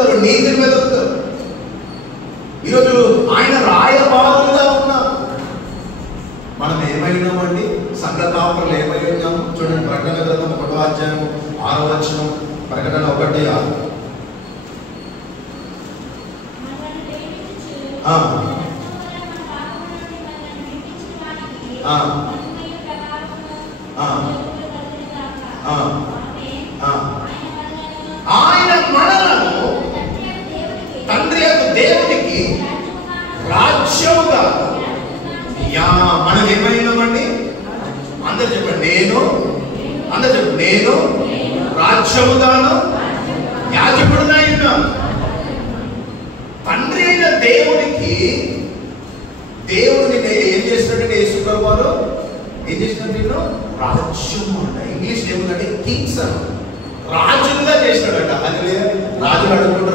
వెతుకుతారు, నీతిని వెతుకుతారు. ఈరోజు ఆయన రాయబారులుగా ఉన్నాం. మనం ఏమైనామండి? సంఘ కాపురులు ఏమై ఉన్నాము? చూడండి, ప్రకటన గ్రంథం 1వ అధ్యాయం 6వ వచనం, ప్రకటన 1:6. ఆయన మనలను తండ్రి యొక్క దేవునికి రాజ్యముగా, మనం ఏమైనామండి? అందరు చెప్పండి, నేను. అందరు చెప్పండి, నేను రాజ్యముగాను యాజకుడుగా ఉన్నాను. తండ్రి అయిన దేవుడికి, దేవుడిని ఏం చేసినట్టు యేసుప్రభువు వారు ఏం చేసినట్టు? నేను రాజ్యము అంట. ఇంగ్లీష్ ఏముందంటే కింగ్స్ అని, రాజులుగా చేసినాడట. అది రాజులు అడుగుకుంటూ